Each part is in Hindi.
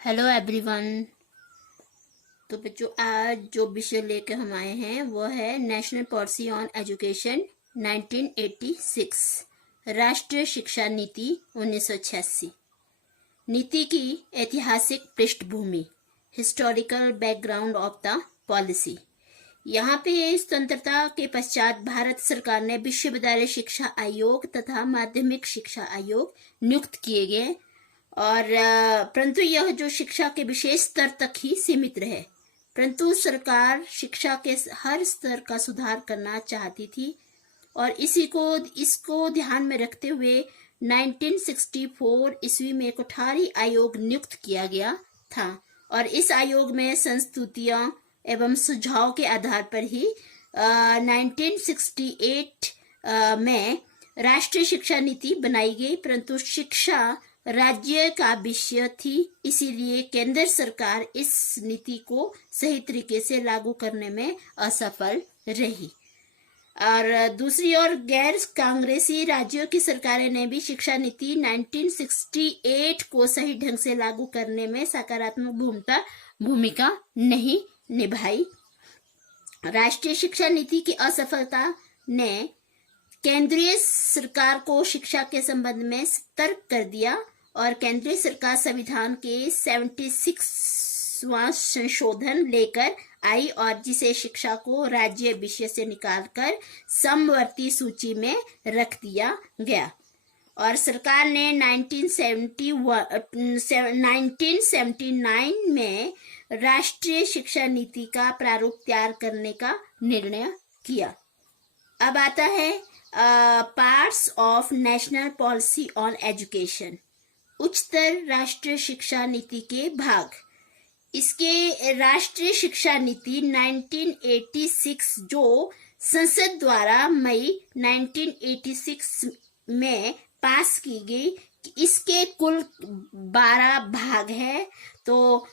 Hello everyone. तो बच्चों, आज जो विषय लेकर हम आए हैं वो है नेशनल पॉलिसी ऑन एजुकेशन 1986, राष्ट्रीय शिक्षा नीति 1986। नीति की ऐतिहासिक पृष्ठभूमि, historical background of the policy. यहाँ पे स्वतंत्रता के पश्चात भारत सरकार ने विश्वविद्यालय शिक्षा आयोग तथा माध्यमिक शिक्षा आयोग नियुक्त किए गए और परंतु यह जो शिक्षा के विशेष स्तर तक ही सीमित रहे। परंतु सरकार शिक्षा के हर स्तर का सुधार करना चाहती थी और इसको ध्यान में रखते हुए 1964 ईस्वी में कोठारी आयोग नियुक्त किया गया था और इस आयोग में संस्तुतियां एवं सुझाव के आधार पर ही 1968 में राष्ट्रीय शिक्षा नीति बनाई गई। परंतु शिक्षा राज्य का विषय थी, इसीलिए केंद्र सरकार इस नीति को सही तरीके से लागू करने में असफल रही। और दूसरी ओर गैर कांग्रेसी राज्यों की सरकारें ने भी शिक्षा नीति 1968 को सही ढंग से लागू करने में सकारात्मक भूमिका नहीं निभाई। राष्ट्रीय शिक्षा नीति की असफलता ने केंद्रीय सरकार को शिक्षा के संबंध में सतर्क कर दिया और केंद्रीय सरकार संविधान के 76वां संशोधन लेकर आई और जिसे शिक्षा को राज्य विषय से निकालकर समवर्ती सूची में रख दिया गया। और सरकार ने 1979 में राष्ट्रीय शिक्षा नीति का प्रारूप तैयार करने का निर्णय किया। अब आता है parts of national policy on education, उच्चतर राष्ट्रीय शिक्षा नीति के भाग। इसके राष्ट्रीय शिक्षा नीति 1986 जो संसद द्वारा मई 1986 में पास की गई, इसके कुल 12 भाग है। तो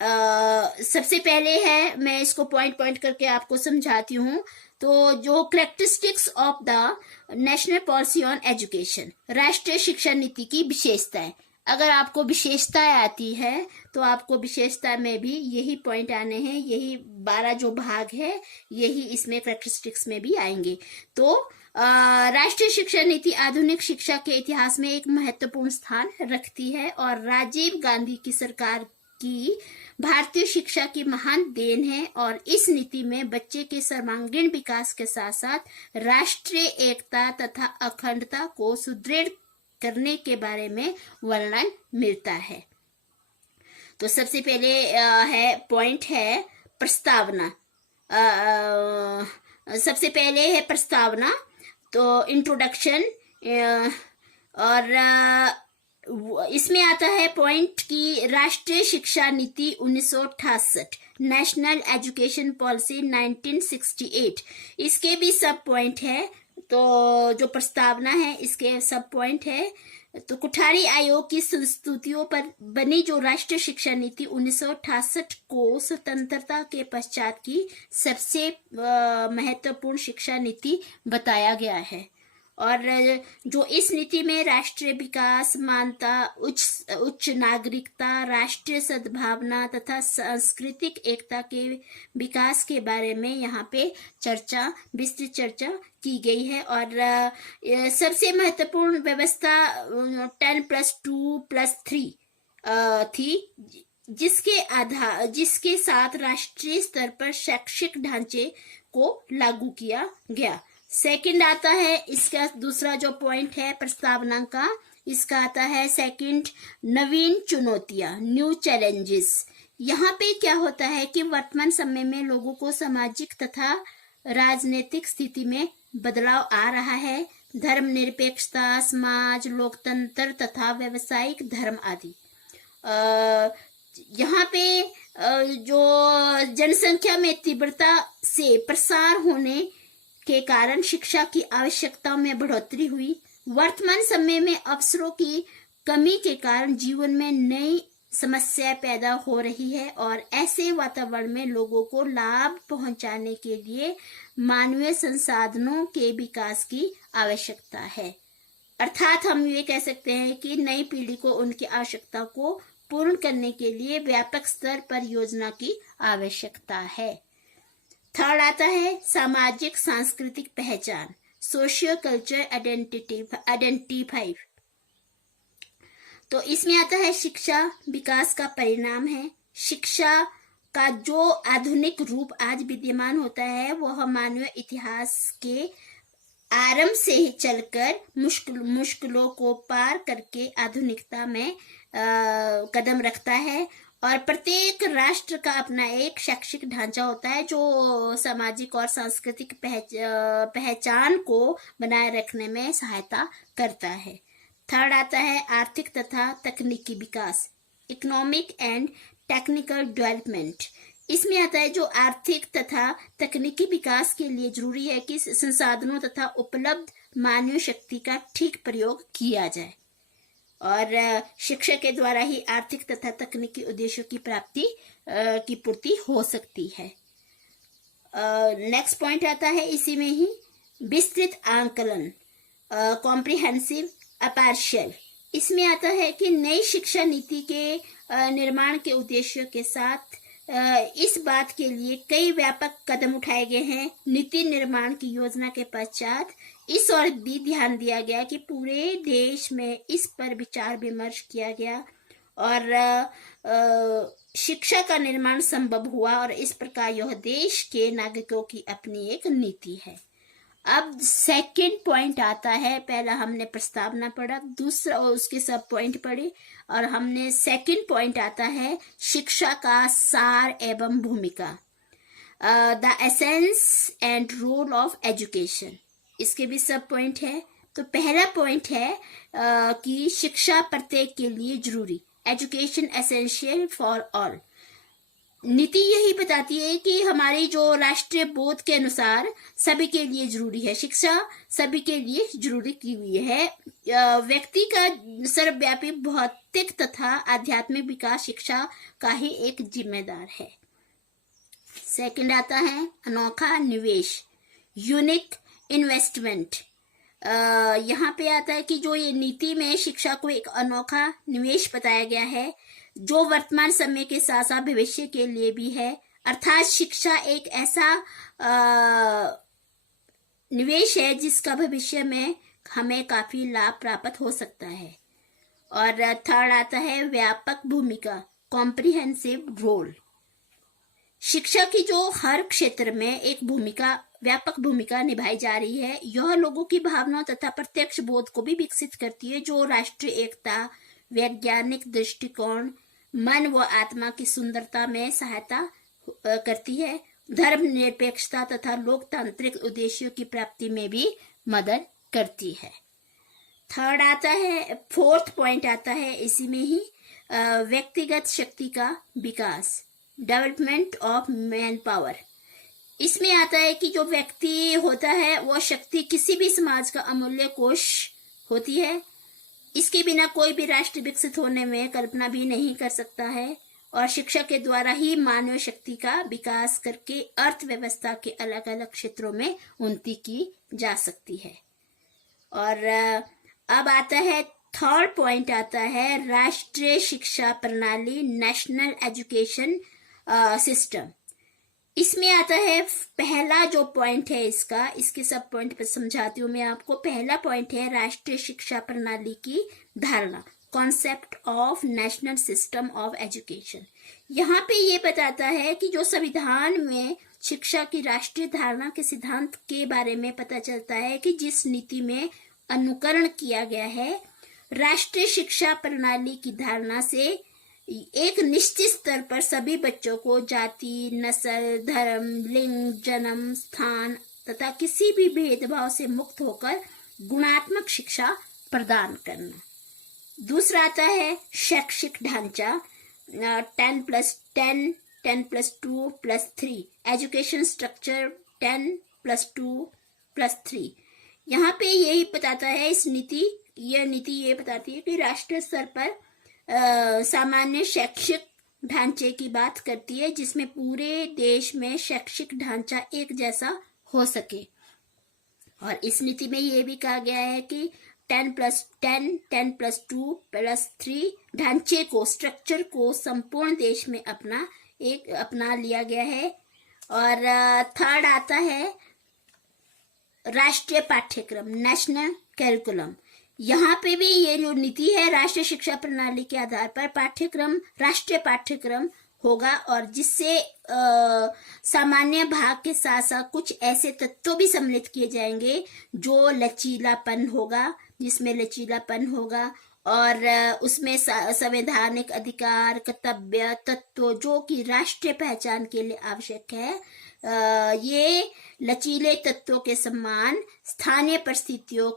सबसे पहले है, मैं इसको पॉइंट करके आपको समझाती हूँ। तो जो characteristics of the national policy on education, राष्ट्रीय शिक्षा नीति की विशेषताएं। अगर आपको विशेषताएं आती है तो आपको विशेषता में भी यही पॉइंट आने हैं, यही 12 जो भाग है यही इसमें कैरेक्टरिस्टिक्स में भी आएंगे। तो राष्ट्रीय शिक्षा नीति आधुनिक शिक्षा के इतिहास में एक महत्वपूर्ण स्थान रखती है और राजीव गांधी की सरकार की भारतीय शिक्षा की महान देन है और इस नीति में बच्चे के सर्वांगीण विकास के साथ साथ राष्ट्रीय एकता तथा अखंडता को सुदृढ़ करने के बारे में वर्णन मिलता है। तो सबसे पहले पॉइंट है प्रस्तावना। सबसे पहले है प्रस्तावना, तो इंट्रोडक्शन, और इसमें आता है पॉइंट की राष्ट्रीय शिक्षा नीति 1968, नेशनल एजुकेशन पॉलिसी 1968, इसके भी सब पॉइंट है। तो जो प्रस्तावना है इसके सब पॉइंट है। तो कोठारी आयोग की संस्तुतियों पर बनी जो राष्ट्रीय शिक्षा नीति 1968 को स्वतंत्रता के पश्चात की सबसे महत्वपूर्ण शिक्षा नीति बताया गया है और जो इस नीति में राष्ट्रीय विकास, समानता, उच्च नागरिकता, राष्ट्रीय सद्भावना तथा सांस्कृतिक एकता के विकास के बारे में यहाँ पे विस्तृत चर्चा की गई है। और सबसे महत्वपूर्ण व्यवस्था 10+2+3 थी, जिसके साथ राष्ट्रीय स्तर पर शैक्षिक ढांचे को लागू किया गया। सेकंड आता है, इसका दूसरा जो पॉइंट है प्रस्तावना का, इसका आता है सेकंड, नवीन चुनौतियां, न्यू चैलेंजेस। यहाँ पे क्या होता है कि वर्तमान समय में लोगों को सामाजिक तथा राजनीतिक स्थिति में बदलाव आ रहा है। धर्मनिरपेक्षता, समाज, लोकतंत्र तथा व्यवसायिक धर्म आदि। यहाँ पे जो जनसंख्या में तीव्रता से प्रसार होने के कारण शिक्षा की आवश्यकता में बढ़ोतरी हुई। वर्तमान समय में अवसरों की कमी के कारण जीवन में नई समस्या पैदा हो रही है और ऐसे वातावरण में लोगों को लाभ पहुंचाने के लिए मानवीय संसाधनों के विकास की आवश्यकता है। अर्थात हम ये कह सकते हैं कि नई पीढ़ी को उनकी आवश्यकता को पूर्ण करने के लिए व्यापक स्तर पर योजना की आवश्यकता है। थर्ड आता है सामाजिक सांस्कृतिक पहचान, सोशियो कल्चर आइडेंटिफाई। तो इसमें आता है शिक्षा विकास का परिणाम है। शिक्षा का जो आधुनिक रूप आज विद्यमान होता है वह मानवीय इतिहास के आरंभ से ही चलकर मुश्किलों को पार करके आधुनिकता में कदम रखता है। और प्रत्येक राष्ट्र का अपना एक शैक्षिक ढांचा होता है जो सामाजिक और सांस्कृतिक पहचान को बनाए रखने में सहायता करता है। थर्ड आता है आर्थिक तथा तकनीकी विकास, इकोनॉमिक एंड टेक्निकल डेवलपमेंट। इसमें आता है जो आर्थिक तथा तकनीकी विकास के लिए जरूरी है कि संसाधनों तथा उपलब्ध मानवीय शक्ति का ठीक प्रयोग किया जाए और शिक्षा के द्वारा ही आर्थिक तथा तकनीकी उद्देश्यों की प्राप्ति की पूर्ति हो सकती है। नेक्स्ट पॉइंट आता है इसी में ही विस्तृत आंकलन, कॉम्प्रिहेंसिव अपार्शियल। इसमें आता है कि नई शिक्षा नीति के निर्माण के उद्देश्यों के साथ इस बात के लिए कई व्यापक कदम उठाए गए हैं। नीति निर्माण की योजना के पश्चात इस ओर भी ध्यान दिया गया कि पूरे देश में इस पर विचार विमर्श किया गया और शिक्षा का निर्माण संभव हुआ और इस प्रकार यह देश के नागरिकों की अपनी एक नीति है। अब सेकंड पॉइंट आता है, पहला हमने प्रस्तावना पढ़ा, दूसरा उसके सब पॉइंट पढ़े और हमने सेकंड पॉइंट आता है शिक्षा का सार एवं भूमिका, the essence and role of education. इसके भी सब पॉइंट है। तो पहला पॉइंट है कि शिक्षा प्रत्येक के लिए जरूरी, एजुकेशन एसेंशियल फॉर ऑल। नीति यही बताती है कि हमारी जो राष्ट्रीय बोध के अनुसार सभी के लिए जरूरी है, शिक्षा सभी के लिए जरूरी की हुई है। व्यक्ति का सर्वव्यापी भौतिक तथा आध्यात्मिक विकास शिक्षा का ही एक जिम्मेदार है। सेकंड आता है अनोखा निवेश, यूनिक इन्वेस्टमेंट। यहाँ पे आता है कि जो ये नीति में शिक्षा को एक अनोखा निवेश बताया गया है जो वर्तमान समय के साथ साथ भविष्य के लिए भी है। अर्थात शिक्षा एक ऐसा निवेश है जिसका भविष्य में हमें काफी लाभ प्राप्त हो सकता है। और थर्ड आता है व्यापक भूमिका, कॉम्प्रिहेंसिव रोल। शिक्षा की जो हर क्षेत्र में एक भूमिका, व्यापक भूमिका निभाई जा रही है, यह लोगों की भावनाओं तथा प्रत्यक्ष बोध को भी विकसित करती है जो राष्ट्रीय एकता, वैज्ञानिक दृष्टिकोण, मन व आत्मा की सुंदरता में सहायता करती है, धर्मनिरपेक्षता तथा लोकतांत्रिक उद्देश्यों की प्राप्ति में भी मदद करती है। थर्ड आता है, फोर्थ पॉइंट आता है इसी में ही व्यक्तिगत शक्ति का विकास, डेवलपमेंट ऑफ मैन पावर। इसमें आता है कि जो व्यक्ति होता है वह शक्ति किसी भी समाज का अमूल्य कोष होती है। इसके बिना कोई भी राष्ट्र विकसित होने में कल्पना भी नहीं कर सकता है और शिक्षा के द्वारा ही मानव शक्ति का विकास करके अर्थव्यवस्था के अलग अलग क्षेत्रों में उन्नति की जा सकती है। और अब आता है थर्ड पॉइंट आता है राष्ट्रीय शिक्षा प्रणाली, नेशनल एजुकेशन सिस्टम। इसमें आता है पहला जो पॉइंट है इसके सब पॉइंट पर समझाती हूँ मैं आपको। पहला पॉइंट है राष्ट्रीय शिक्षा प्रणाली की धारणा, concept of national system of education. यहाँ पे ये बताता है कि जो संविधान में शिक्षा की राष्ट्रीय धारणा के सिद्धांत के बारे में पता चलता है कि जिस नीति में अनुकरण किया गया है, राष्ट्रीय शिक्षा प्रणाली की धारणा से एक निश्चित स्तर पर सभी बच्चों को जाति, नस्ल, धर्म, लिंग, जन्म स्थान तथा किसी भी भेदभाव से मुक्त होकर गुणात्मक शिक्षा प्रदान करना। दूसरा आता है शैक्षिक ढांचा, 10+10, 10+2+3, एजुकेशन स्ट्रक्चर 10+2+3। यहाँ पे यही बताता है यह नीति ये बताती है कि राष्ट्रीय स्तर पर सामान्य शैक्षिक ढांचे की बात करती है जिसमें पूरे देश में शैक्षिक ढांचा एक जैसा हो सके। और इस नीति में ये भी कहा गया है कि 10+2+3 ढांचे को, स्ट्रक्चर को संपूर्ण देश में अपना लिया गया है। और थर्ड आता है राष्ट्रीय पाठ्यक्रम, नेशनल कैरिकुलम। यहाँ पे भी ये जो नीति है, राष्ट्रीय शिक्षा प्रणाली के आधार पर पाठ्यक्रम, राष्ट्रीय पाठ्यक्रम होगा, और जिससे सामान्य भाग के साथ साथ कुछ ऐसे तत्व भी सम्मिलित किए जाएंगे जो लचीलापन होगा, जिसमें लचीलापन होगा, और उसमें संवैधानिक अधिकार, कर्तव्य तत्व जो कि राष्ट्रीय पहचान के लिए आवश्यक है, ये लचीले तत्वों के समान स्थानीय परिस्थितियों,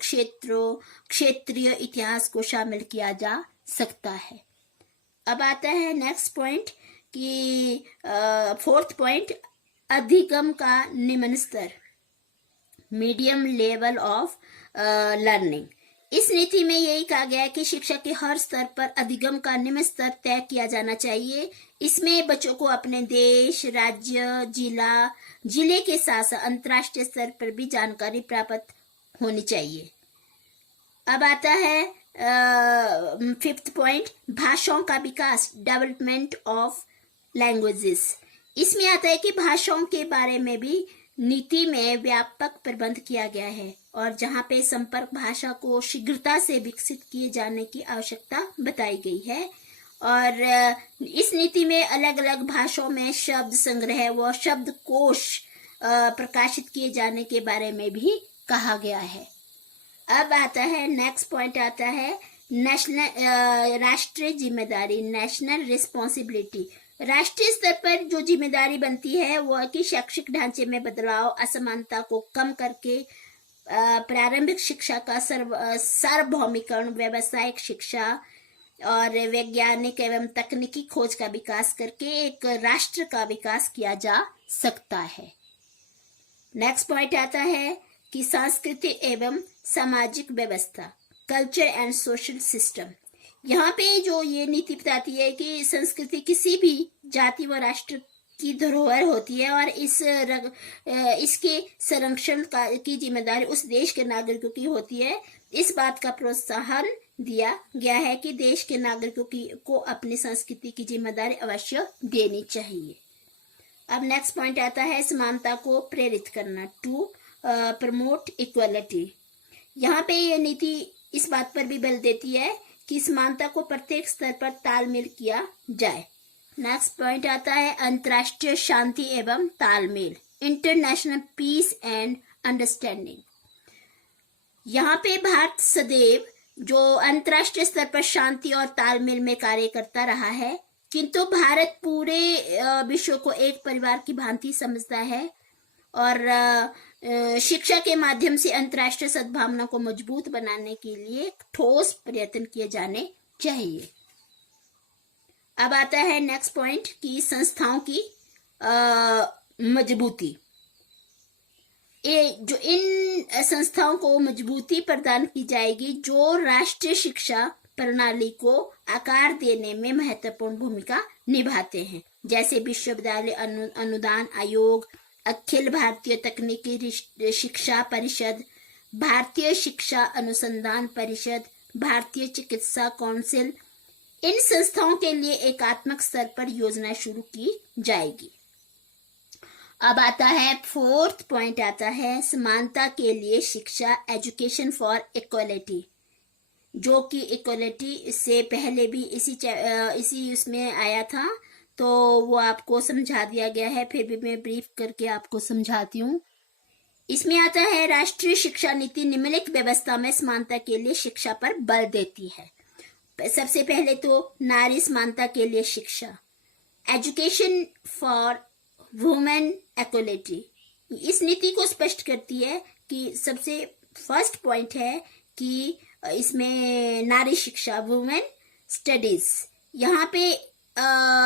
क्षेत्रीय इतिहास को शामिल किया जा सकता है। अब आता है नेक्स्ट पॉइंट कि फोर्थ पॉइंट, अधिगम का निम्न स्तर, मीडियम लेवल ऑफ लर्निंग। इस नीति में यही कहा गया है कि शिक्षा के हर स्तर पर अधिगम का निम्न स्तर तय किया जाना चाहिए। इसमें बच्चों को अपने देश, राज्य, जिले के साथ साथ अंतर्राष्ट्रीय स्तर पर भी जानकारी प्राप्त होनी चाहिए। अब आता है फिफ्थ पॉइंट, भाषाओं का विकास, डेवलपमेंट ऑफ लैंग्वेजेस। इसमें आता है कि भाषाओं के बारे में भी नीति में व्यापक प्रबंध किया गया है, और जहां पे संपर्क भाषा को शीघ्रता से विकसित किए जाने की आवश्यकता बताई गई है। और इस नीति में अलग अलग भाषाओं में शब्द संग्रह व शब्दकोश प्रकाशित किए जाने के बारे में भी कहा गया है। अब आता है नेक्स्ट पॉइंट, आता है नेशनल राष्ट्रीय जिम्मेदारी, नेशनल रिस्पॉन्सिबिलिटी। राष्ट्रीय स्तर पर जो जिम्मेदारी बनती है वो है कि शैक्षिक ढांचे में बदलाव, असमानता को कम करके प्रारंभिक शिक्षा का सार्वभौमिकरण, व्यावसायिक शिक्षा और वैज्ञानिक एवं तकनीकी खोज का विकास करके एक राष्ट्र का विकास किया जा सकता है। नेक्स्ट पॉइंट आता है कि संस्कृति एवं सामाजिक व्यवस्था, कल्चर एंड सोशल सिस्टम। यहाँ पे जो ये नीति बताती है कि संस्कृति किसी भी जाति व राष्ट्र की धरोहर होती है, और इसके संरक्षण की जिम्मेदारी उस देश के नागरिकों की होती है। इस बात का प्रोत्साहन दिया गया है कि देश के नागरिकों को अपनी संस्कृति की जिम्मेदारी अवश्य देनी चाहिए। अब नेक्स्ट पॉइंट आता है समानता को प्रेरित करना, टू प्रमोट इक्वलिटी। यहाँ पे ये नीति इस बात पर भी बल देती है कि समानता को प्रत्येक स्तर पर तालमेल किया जाए। नेक्स्ट पॉइंट आता है अंतर्राष्ट्रीय शांति एवं तालमेल, इंटरनेशनल पीस एंड अंडरस्टैंडिंग। यहाँ पे भारत सदैव जो अंतर्राष्ट्रीय स्तर पर शांति और तालमेल में कार्य करता रहा है, किंतु भारत पूरे विश्व को एक परिवार की भांति समझता है, और शिक्षा के माध्यम से अंतर्राष्ट्रीय सद्भावना को मजबूत बनाने के लिए ठोस प्रयत्न किए जाने चाहिए। अब आता है नेक्स्ट पॉइंट कि संस्थाओं की मजबूती। जो इन संस्थाओं को मजबूती प्रदान की जाएगी जो राष्ट्रीय शिक्षा प्रणाली को आकार देने में महत्वपूर्ण भूमिका निभाते हैं, जैसे विश्वविद्यालय अनुदान आयोग, अखिल भारतीय तकनीकी शिक्षा परिषद, भारतीय शिक्षा अनुसंधान परिषद, भारतीय चिकित्सा काउंसिल। इन संस्थाओं के लिए एकात्मक स्तर पर योजना शुरू की जाएगी। अब आता है फोर्थ पॉइंट, आता है समानता के लिए शिक्षा, एजुकेशन फॉर इक्वलिटी, जो कि इक्वलिटी से पहले भी इसी उसमें आया था, तो वो आपको समझा दिया गया है, फिर भी मैं ब्रीफ करके आपको समझाती हूँ। इसमें आता है राष्ट्रीय शिक्षा नीति निम्नलिखित व्यवस्था में समानता के लिए शिक्षा पर बल देती है। सबसे पहले तो नारी समानता के लिए शिक्षा, एजुकेशन फॉर वुमेन इक्वलिटी। इस नीति को स्पष्ट करती है कि सबसे फर्स्ट पॉइंट है कि इसमें नारी शिक्षा, वुमेन स्टडीज। यहाँ पे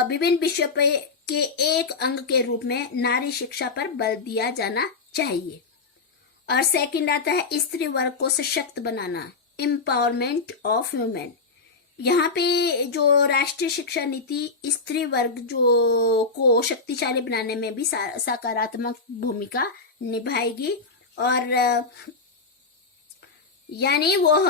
विभिन्न विषयों के एक अंग के रूप में नारी शिक्षा पर बल दिया जाना चाहिए। और सेकंड आता है स्त्री वर्ग को सशक्त बनाना, एम्पावरमेंट ऑफ वुमेन। यहाँ पे जो राष्ट्रीय शिक्षा नीति स्त्री वर्ग को शक्तिशाली बनाने में भी सकारात्मक भूमिका निभाएगी। और यानी वह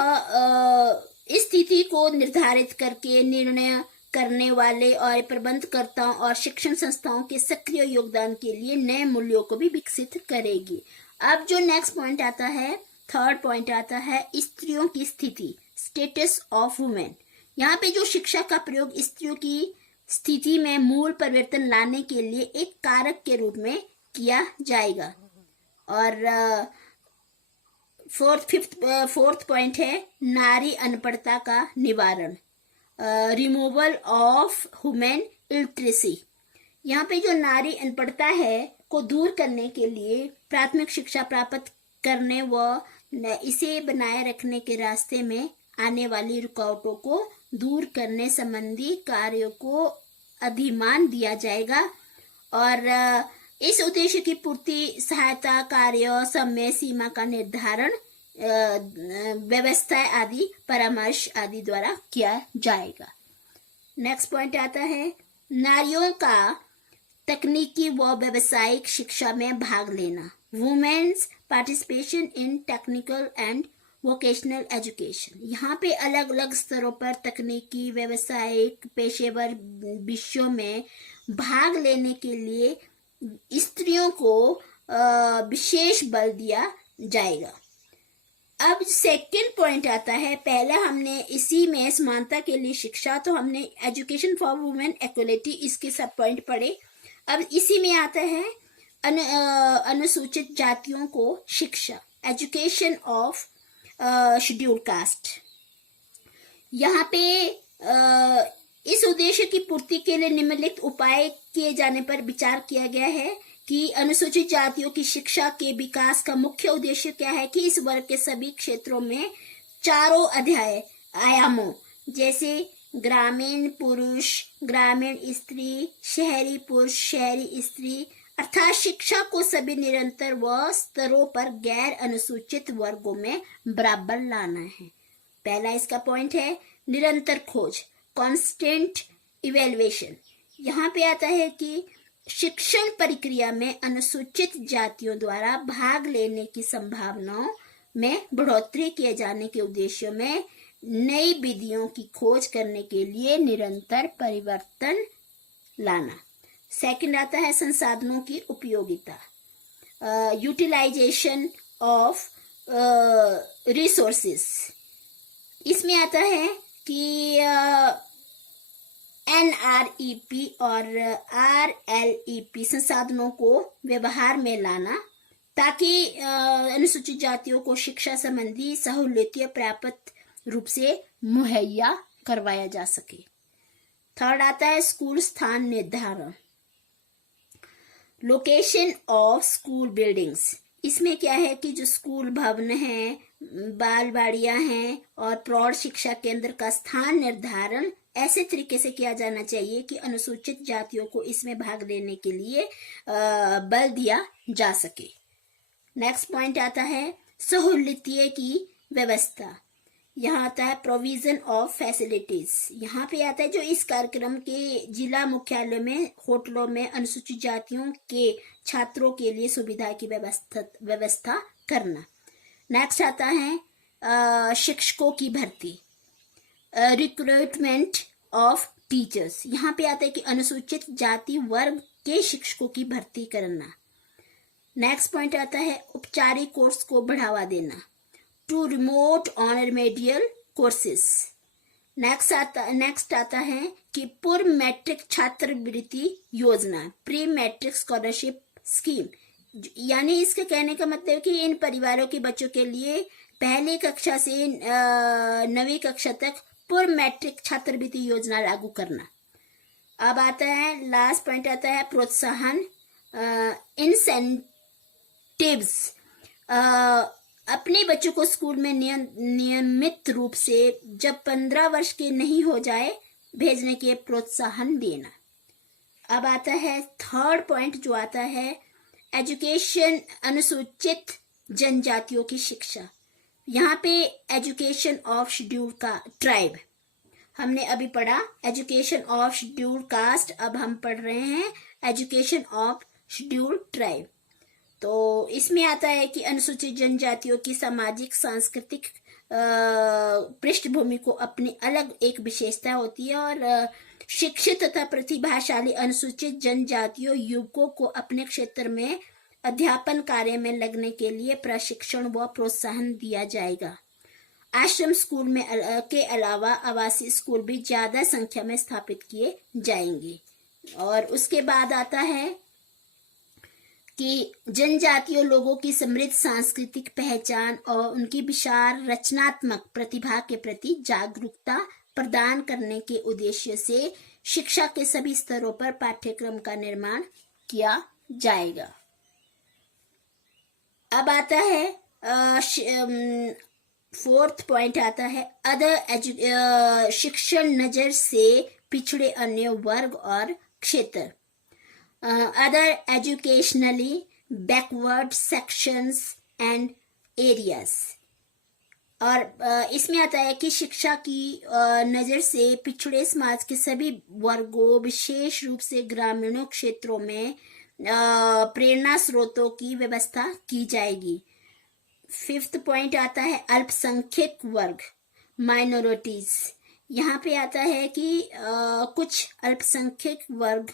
स्थिति को निर्धारित करके निर्णय करने वाले और प्रबंधकर्ताओं और शिक्षण संस्थाओं के सक्रिय योगदान के लिए नए मूल्यों को भी विकसित करेगी। अब जो नेक्स्ट पॉइंट आता है, थर्ड पॉइंट आता है स्त्रियों की स्थिति, स्टेटस ऑफ वुमेन। यहाँ पे जो शिक्षा का प्रयोग स्त्रियों की स्थिति में मूल परिवर्तन लाने के लिए एक कारक के रूप में किया जाएगा। और फोर्थ पॉइंट है नारी अनपढ़ता का निवारण, रिमूवल ऑफ वुमेन इलिटरेसी। यहाँ पे जो नारी अनपढ़ता है को दूर करने के लिए प्राथमिक शिक्षा प्राप्त करने व इसे बनाए रखने के रास्ते में आने वाली रुकावटों को दूर करने संबंधी कार्यों को अधिमान दिया जाएगा। और इस उद्देश्य की पूर्ति सहायता कार्य, समय सीमा का निर्धारण, व्यवस्था आदि, परामर्श आदि द्वारा किया जाएगा। नेक्स्ट पॉइंट आता है नारियों का तकनीकी व व्यावसायिक शिक्षा में भाग लेना, women's participation in technical and vocational education. यहाँ पे अलग अलग स्तरों पर तकनीकी, व्यावसायिक, पेशेवर विषयों में भाग लेने के लिए स्त्रियों को विशेष बल दिया जाएगा। अब सेकंड पॉइंट आता है, पहले हमने इसी में समानता के लिए शिक्षा, तो हमने एजुकेशन फॉर वुमेन इक्वलिटी, इसके सब पॉइंट पढ़े। अब इसी में आता है अनुसूचित जातियों को शिक्षा, एजुकेशन ऑफ शेड्यूल कास्ट। यहाँ पे इस उद्देश्य की पूर्ति के लिए निम्नलिखित उपाय किए जाने पर विचार किया गया है कि अनुसूचित जातियों की शिक्षा के विकास का मुख्य उद्देश्य क्या है कि इस वर्ग के सभी क्षेत्रों में चारों आयामों जैसे ग्रामीण पुरुष, ग्रामीण स्त्री, शहरी पुरुष, शहरी स्त्री, अर्थात शिक्षा को सभी निरंतर व स्तरों पर गैर अनुसूचित वर्गों में बराबर लाना है। पहला इसका पॉइंट है निरंतर खोज, कांस्टेंट इवेल्युएशन। यहाँ पे आता है कि शिक्षण प्रक्रिया में अनुसूचित जातियों द्वारा भाग लेने की संभावनाओं में बढ़ोतरी किए जाने के उद्देश्य में नई विधियों की खोज करने के लिए निरंतर परिवर्तन लाना। सेकंड आता है संसाधनों की उपयोगिता, यूटिलाइजेशन ऑफ रिसोर्सेस। इसमें आता है कि NREP और RLEP संसाधनों को व्यवहार में लाना ताकि अनुसूचित जातियों को शिक्षा संबंधी सहूलियतें प्राप्त रूप से मुहैया करवाया जा सके। थर्ड आता है स्कूल स्थान निर्धारण, लोकेशन ऑफ स्कूल बिल्डिंग्स। इसमें क्या है कि जो स्कूल भवन है, बालवाड़ियां हैं और प्रौढ़ शिक्षा केंद्र का स्थान निर्धारण ऐसे तरीके से किया जाना चाहिए कि अनुसूचित जातियों को इसमें भाग लेने के लिए बल दिया जा सके। नेक्स्ट पॉइंट आता है सहूलियतें की व्यवस्था। यहाँ आता है प्रोविजन ऑफ फैसिलिटीज। यहाँ पे आता है जो इस कार्यक्रम के जिला मुख्यालय में, होटलों में अनुसूचित जातियों के छात्रों के लिए सुविधा की व्यवस्था करना। नेक्स्ट आता है शिक्षकों की भर्ती, रिक्रूटमेंट ऑफ टीचर्स। यहाँ पे आता है कि अनुसूचित जाति वर्ग के शिक्षकों की भर्ती करना। नेक्स्ट पॉइंट आता है औपचारिक कोर्स को बढ़ावा देना, to remote on remedial courses. Next आता है कि पूर्व मैट्रिक छात्रवृत्ति योजना, प्री मैट्रिक स्कॉलरशिप स्कीम। यानी इसके कहने का मतलब कि इन परिवारों के बच्चों के लिए पहली कक्षा से 9वीं कक्षा तक पूर्व मैट्रिक छात्रवृत्ति योजना लागू करना। अब आता है लास्ट पॉइंट आता है प्रोत्साहन, इंसेंटिव्स। अपने बच्चों को स्कूल में नियमित रूप से जब 15 वर्ष के नहीं हो जाए भेजने के प्रोत्साहन देना। अब आता है थर्ड पॉइंट जो आता है एजुकेशन, अनुसूचित जनजातियों की शिक्षा। यहाँ पे एजुकेशन ऑफ शेड्यूल का ट्राइब हमने अभी पढ़ा, एजुकेशन ऑफ शेड्यूल कास्ट। अब हम पढ़ रहे हैं एजुकेशन ऑफ शेड्यूल ट्राइब। तो इसमें आता है कि अनुसूचित जनजातियों की सामाजिक, सांस्कृतिक पृष्ठभूमि को अपनी अलग एक विशेषता होती है और शिक्षित तथा प्रतिभाशाली अनुसूचित जनजातियों युवकों को अपने क्षेत्र में अध्यापन कार्य में लगने के लिए प्रशिक्षण व प्रोत्साहन दिया जाएगा। आश्रम स्कूल में के अलावा आवासीय स्कूल भी ज्यादा संख्या में स्थापित किए जाएंगे। और उसके बाद आता है कि जनजातीय लोगों की समृद्ध सांस्कृतिक पहचान और उनकी विशाल रचनात्मक प्रतिभा के प्रति जागरूकता प्रदान करने के उद्देश्य से शिक्षा के सभी स्तरों पर पाठ्यक्रम का निर्माण किया जाएगा। अब आता है 4th पॉइंट आता है अदर शिक्षण नजर से पिछड़े अन्य वर्ग और क्षेत्र, other educationally backward sections and areas. और इसमें आता है कि शिक्षा की नजर से पिछड़े समाज के सभी वर्गों, विशेष रूप से ग्रामीणों क्षेत्रों में प्रेरणा स्रोतों की व्यवस्था की जाएगी। 5th पॉइंट आता है अल्पसंख्यक वर्ग, माइनॉरिटीज। यहाँ पे आता है कि कुछ अल्पसंख्यक वर्ग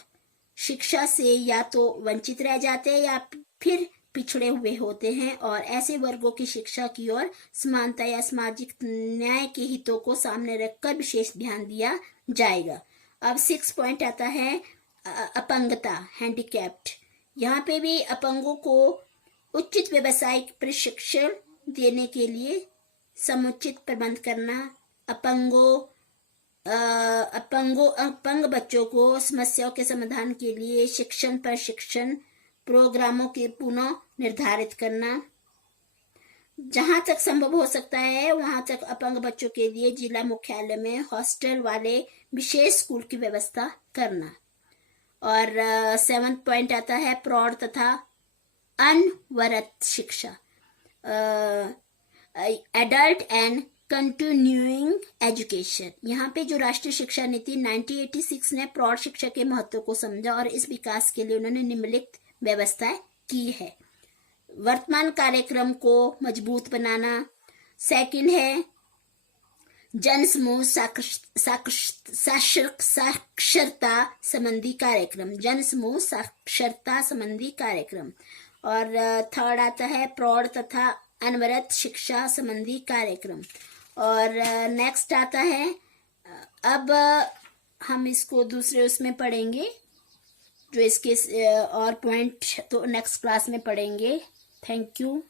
शिक्षा से या तो वंचित रह जाते हैं या फिर पिछड़े हुए होते हैं और ऐसे वर्गों की शिक्षा की ओर समानता या सामाजिक न्याय के हितों को सामने रखकर विशेष ध्यान दिया जाएगा। अब 6 पॉइंट आता है अपंगता, हैंडीकैप्ड। यहाँ पे भी अपंगों को उचित व्यावसायिक प्रशिक्षण देने के लिए समुचित प्रबंध करना, अपंग बच्चों को समस्याओं के समाधान के लिए शिक्षण प्रशिक्षण प्रोग्रामों के पुनः निर्धारित करना, जहां तक संभव हो सकता है वहां तक अपंग बच्चों के लिए जिला मुख्यालय में हॉस्टल वाले विशेष स्कूल की व्यवस्था करना। और 7th पॉइंट आता है प्रौढ़ तथा अनवरत शिक्षा, एडल्ट एंड कंटिन्यूइंग एजुकेशन। यहाँ पे जो राष्ट्रीय शिक्षा नीति 1986 ने प्रौढ़ शिक्षा के महत्व को समझा और इस विकास के लिए उन्होंने निम्नलिखित व्यवस्थाएं की है। वर्तमान कार्यक्रम को मजबूत बनाना। 2nd है जन समूह साक्षरता संबंधी कार्यक्रम, जन समूह साक्षरता संबंधी कार्यक्रम। और 3rd आता है प्रौढ़ तथा अनवरत शिक्षा संबंधी कार्यक्रम। और नेक्स्ट आता है, अब हम इसको दूसरे उसमें पढ़ेंगे, जो इसके और पॉइंट तो नेक्स्ट क्लास में पढ़ेंगे। Thank you.